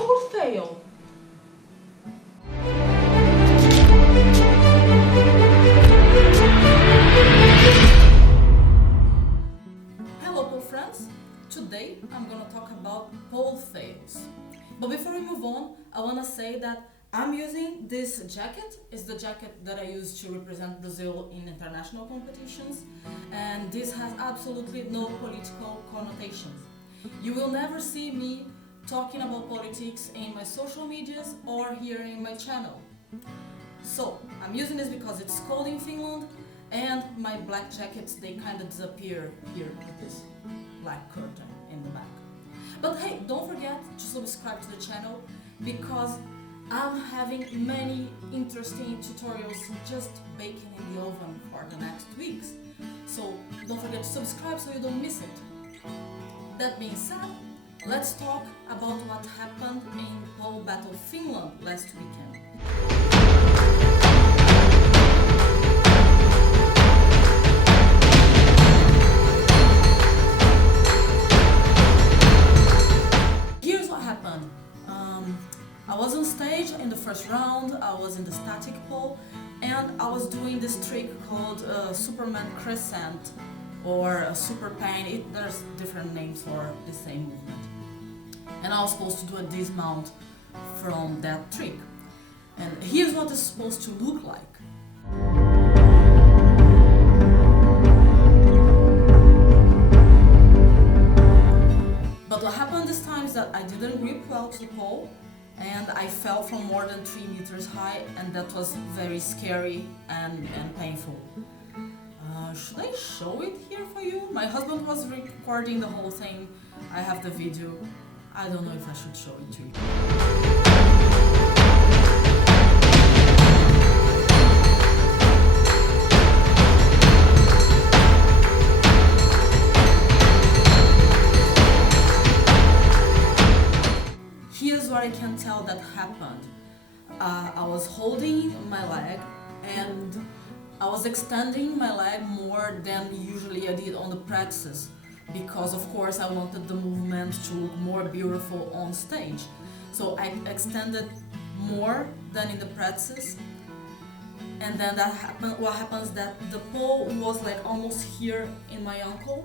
Pole fail. Hello pole friends, today I'm gonna talk about pole fails. But before we move on, I wanna say that I'm using this jacket. It's the jacket that I use to represent Brazil in international competitions, and this has absolutely no political connotations. You will never see me talking about politics in my social medias or here in my channel. So, I'm using this because it's cold in Finland and my black jackets, they kind of disappear here with this black curtain in the back. But hey, don't forget to subscribe to the channel because I'm having many interesting tutorials just baking in the oven for the next weeks. So don't forget to subscribe so you don't miss it. That being said, let's talk about what happened in Pole Battle Finland last weekend. Here's what happened. I was on stage in the first round, I was in the static pole, and I was doing this trick called Superman Crescent or a Super Pain. There's different names for the same movement. And I was supposed to do a dismount from that trick. And here's what it's supposed to look like. But what happened this time is that I didn't grip well to the pole and I fell from more than 3 meters high, and that was very scary and painful. Should I show it here for you? My husband was recording the whole thing. I have the video. I don't know if I should show it to you. Here's what I can tell that happened. I was holding my leg and I was extending my leg more than usually I did on the practices, because of course I wanted the movement to look more beautiful on stage. So I extended more than in the practices, and then what happens that the pole was like almost here in my ankle,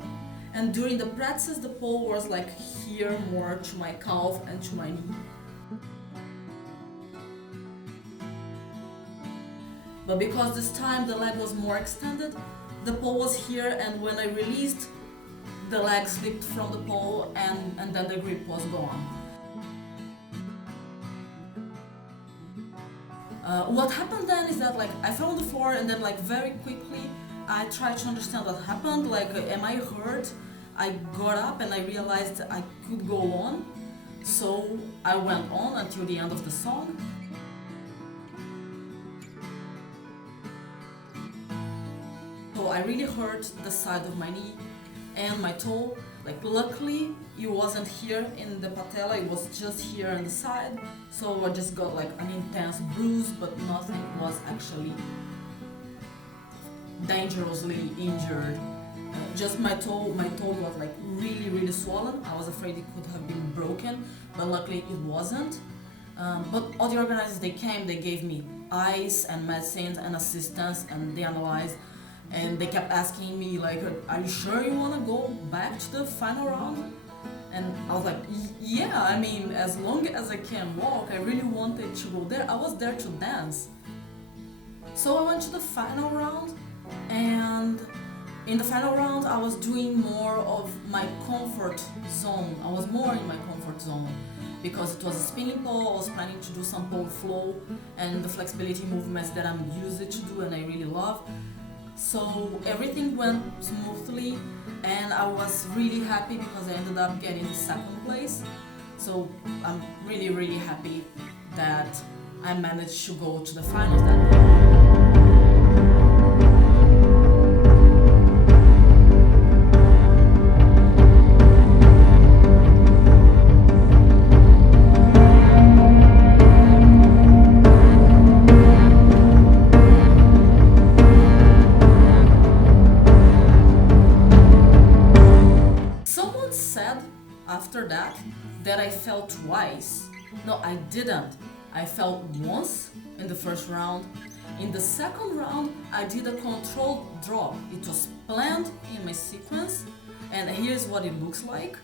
and during the practices the pole was like here more to my calf and to my knee. But because this time the leg was more extended, the pole was here, and when I released, the leg slipped from the pole and then the grip was gone. What happened then is that I fell on the floor, and then very quickly I tried to understand what happened, am I hurt? I got up and I realized I could go on, so I went on until the end of the song. So I really hurt the side of my knee and my toe. Luckily it wasn't here in the patella, it was just here on the side, so I just got an intense bruise, but nothing was actually dangerously injured. Just my toe got really swollen. I was afraid it could have been broken, but luckily it wasn't. But all the organizers, they came, they gave me ice and medicines and assistance, and they analyzed. And they kept asking me are you sure you want to go back to the final round? And I was like, yeah, I mean, as long as I can walk, I really wanted to go there. I was there to dance. So I went to the final round, and in the final round I was doing more of my comfort zone. I was more in my comfort zone because it was a spinning pole. I was planning to do some pole flow and the flexibility movements that I'm used to do and I really love. So everything went smoothly, and I was really happy because I ended up getting the second place. So I'm really happy that I managed to go to the finals that day. After that I fell twice. No, I didn't. I fell once in the first round. In the second round, I did a controlled drop. It was planned in my sequence, and here's what it looks like.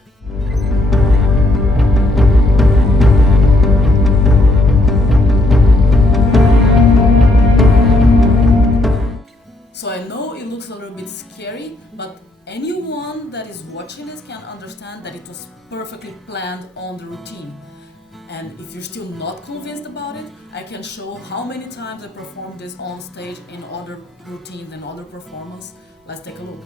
So I know it looks a little bit scary, but anyone that is watching this can understand that it was perfectly planned on the routine. And if you're still not convinced about it, I can show how many times I performed this on stage in other routines and other performances. Let's take a look.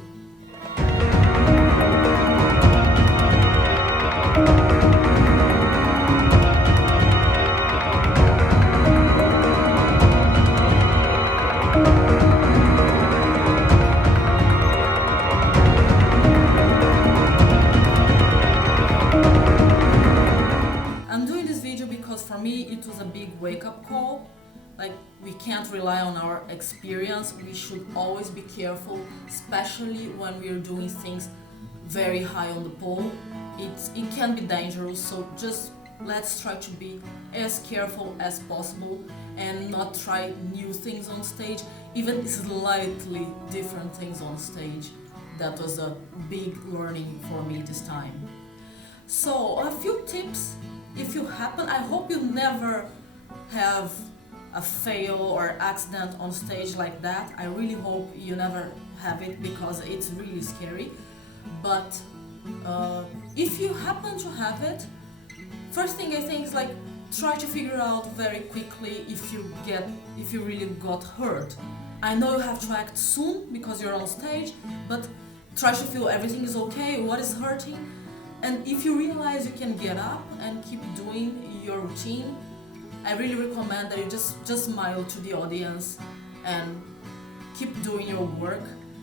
For me, it was a big wake-up call. Like, we can't rely on our experience. We should always be careful, especially when we are doing things very high on the pole. It can be dangerous, so just let's try to be as careful as possible and not try new things on stage, even slightly different things on stage. That was a big learning for me this time. So, a few tips. If you happen, I hope you never have a fail or accident on stage like that. I really hope you never have it because it's really scary. But if you happen to have it, first thing I think is like try to figure out very quickly if you really got hurt. I know you have to act soon because you're on stage, but try to feel everything is okay, what is hurting. And if you realize you can get up and keep doing your routine, I really recommend that you just smile to the audience and keep doing your work,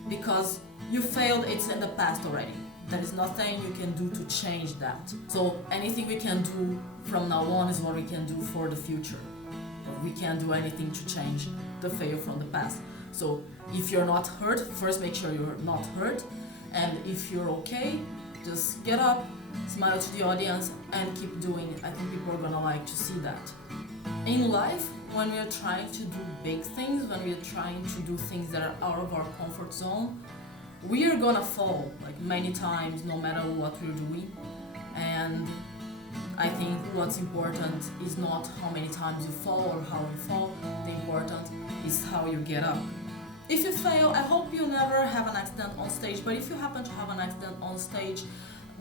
because you failed, it's in the past already. There is nothing you can do to change that. So anything we can do from now on is what we can do for the future. But we can't do anything to change the fail from the past. So if you're not hurt, first make sure you're not hurt. And if you're okay, just get up, smile to the audience, and keep doing it. I think people are gonna like to see that. In life, when we're trying to do big things, when we're trying to do things that are out of our comfort zone, we are gonna fall like many times, no matter what we're doing. And I think what's important is not how many times you fall or how you fall. The important is how you get up. If you fail, I hope you never have an accident on stage, but if you happen to have an accident on stage,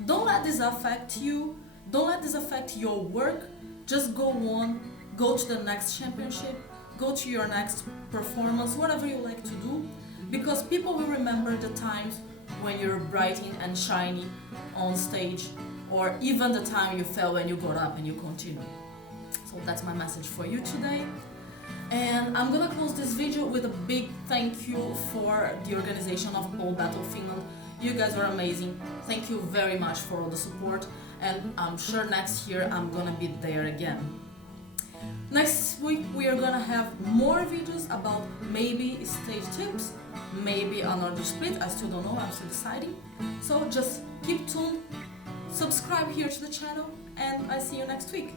don't let this affect you, don't let this affect your work. Just go on, go to the next championship, go to your next performance, whatever you like to do, because people will remember the times when you're bright and shiny on stage, or even the time you fell when you got up and you continue. So that's my message for you today. And I'm gonna close this video with a big thank you for the organization of Pole Battle Finland. You guys are amazing. Thank you very much for all the support, and I'm sure next year I'm gonna be there again. Next week we are gonna have more videos about maybe stage tips, maybe another split, I still don't know, I'm still deciding. So just keep tuned, subscribe here to the channel, and I see you next week.